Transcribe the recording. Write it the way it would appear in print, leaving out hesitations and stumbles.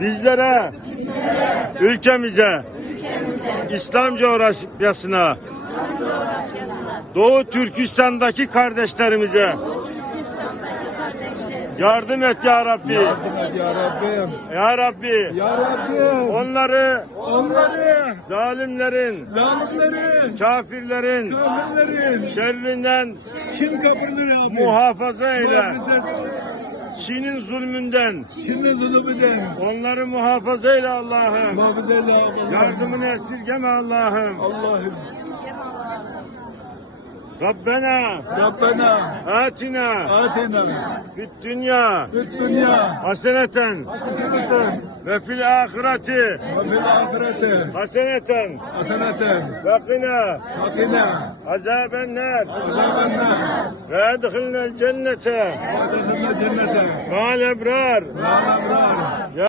bizlere, ülkemize, İslam coğrafyasına, Doğu Türkistan'daki kardeşlerimize yardım et ya Rabbi. Yardım et ya Rabbim. Ya Rabbi. Ya Rabbim. Onları Zalimlerin, kafirlerin şerrinden Çin kapırları abi. muhafaza eyle. Çin'in zulmünden Çin'in zulümünden. onları muhafaza eyle Allah'ım. Muhafaza eyle Allah'ım. Yardımını esirgeme Allah'ım. Allah'ım. Rabbena atina Atina. fid dünya Dünya. haseneten Haseneten. ve fil ahireti Ve fil ahirete. haseneten Haseneten. ve qina Hakina. azabennar Azabenna. ve edhilnel cennete Ve adına cennete. ma'al ebrar. Ve alabrar.